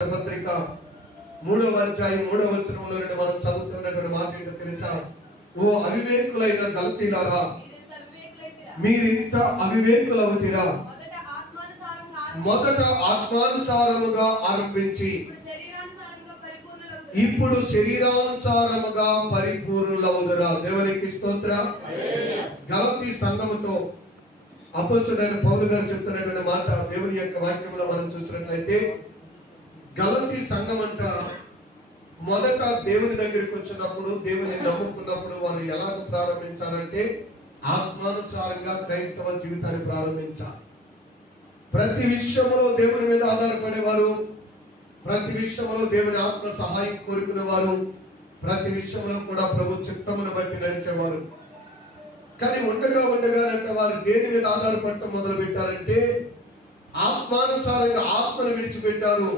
పత్రిక 3వ అధ్యాయం 3వ వచనంలో మనం చదువుతున్నటువంటి మాట ఏంటో తెలుసా? ఓ అవివేకులైన గలతీలారా, మీరింత అవివేకులవుతిరా. మొదట ఆత్మానుసారముగా ఆరంభించి ఇప్పుడు శరీరానుసారముగా పరిపూర్ణులవుదురా. దేవునికి స్తోత్రం. గలతీ సంఘముతో అపొస్తలుడైన పౌలు గారు చెప్తున్నటువంటి మాట దేవుని యొక్క వాక్యంలో మనం చూసినట్లయితే, గలతీ సంఘం అంట మొదట దేవుని దగ్గరికి వచ్చినప్పుడు, దేవుని నమ్ముకున్నప్పుడు వారు ఎలా ప్రారంభించాలంటే ఆత్మానుసారంగా క్రైస్తవ జీవితాన్ని ప్రారంభించాలి. ప్రతి విషయంలో దేవుని మీద ఆధారపడేవారు, ప్రతి విషయంలో దేవుని ఆత్మ సహాయం కోరుకునేవారు, ప్రతి విషయంలో కూడా ప్రభు చిత్తమును బట్టి నడిచేవారు. కానీ ఉండగా వారు దేని మీద ఆధారపడటం మొదలు పెట్టారంటే ఆత్మానుసారంగా ఆత్మను విడిచిపెట్టారు.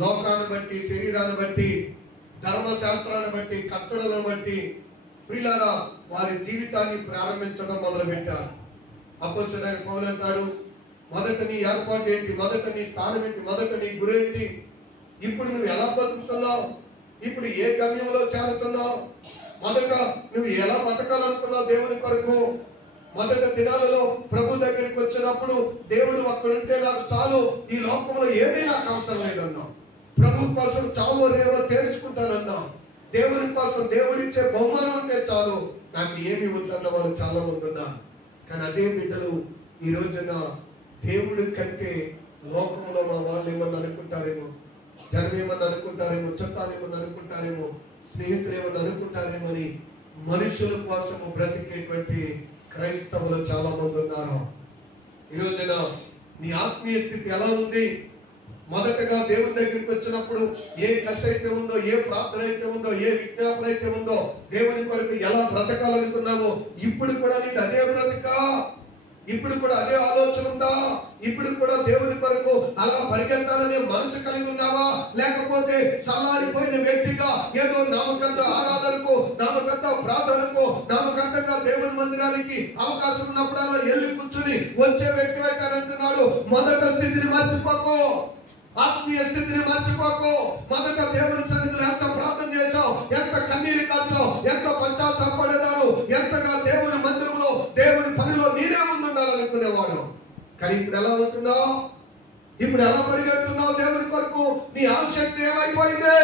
లోకాన్ని బట్టి, శరీరాన్ని బట్టి, ధర్మశాస్త్రాన్ని బట్టి, కట్టడలను బట్టి ప్రియులారా వారి జీవితాన్ని ప్రారంభించడం మొదలు పెట్టారు. అపొస్తలుడైన పౌలు అంటాడు, మొదట నీ ఏర్పాటు ఏంటి, మొదట నీ స్థానం ఏంటి, మొదట నీ గురేంటి, ఇప్పుడు నువ్వు ఎలా బతుకుతున్నావు, ఇప్పుడు ఏ గమ్యంలో చేరుతున్నావు, మొదట నువ్వు ఎలా బతకాలనుకున్నావు దేవుని కొరకు. మొదట దినాలలో ప్రభు దగ్గరికి వచ్చినప్పుడు దేవుడు అక్కడుంటే నాకు చాలు, ఈ లోకంలో ఏదీ నాకు అవసరం లేదన్నావు. ప్రభు కోసం చావు రేవో తేల్చుకుంటానన్నావు. దేవుని కోసం దేవుడిచ్చే బహుమానం ఉంటే చాలు, నాకు ఏమి వద్దన్న వాళ్ళు చాలా మంది ఉన్నారు. కానీ అదే బిడ్డలు ఈ రోజున దేవుడి కంటే లోకంలో మా వాళ్ళు ఏమన్నా అనుకుంటారేమో, జనం ఏమన్నా అనుకుంటారేమో, చుట్టాలు ఏమన్నా అనుకుంటారేమో, స్నేహితులు ఏమన్నా అనుకుంటారేమో అని మనుషుల కోసము బ్రతికేటువంటి క్రైస్తవులు చాలా మంది ఉన్నారు. ఈ రోజున నీ ఆత్మీయ స్థితి ఎలా ఉంది? మొదటగా దేవుని దగ్గరికి వచ్చినప్పుడు ఏ కష్ట అయితే ఉందో, ఏ ప్రార్థన అయితే ఉందో, ఏ విజ్ఞాపన అయితే ఉందో, దేవుని కొరకు ఎలా బ్రతకాలనుకున్నావో ఇప్పుడు కూడా నీకు అదే బ్రతక, ఇప్పుడు కూడా అదే ఆలోచన ఉందా? ఇప్పుడు కూడా దేవుని కొరకు అలా పరిగెత్తాలనే మనసు కలిగి ఉన్నావా? లేకపోతే చల్లారిపోయిన వ్యక్తిగా ఏదో నామకంత ఆరాధనకు, నామకంత ప్రార్థనకు, నామకంతగా దేవుని మందిరానికి అవకాశం ఉన్నప్పుడు అలా ఎల్లి కూర్చుని వచ్చే వ్యక్తి అయితే అంటున్నాడు, మొదట స్థితిని మర్చిపోకు, ఆత్మీయ స్థితిని మర్చిపోకు. మొదట దేవుని సన్నిధిలో ఎంత ప్రార్థన చేశావు, ఎంత కన్నీరు కాచావు, ఎంత పశ్చాత్తాపడేదాడు, ఎంతగా దేవుని మందిరంలో దేవుని పనిలో నీరే ముందుండాలనుకునేవాడు. కానీ ఇప్పుడు ఎలా ఉంటున్నావు? ఇప్పుడు ఎలా పరిగెడుతున్నావు దేవుని కొరకు? నీ ఆసక్తి ఏమైపోయింది?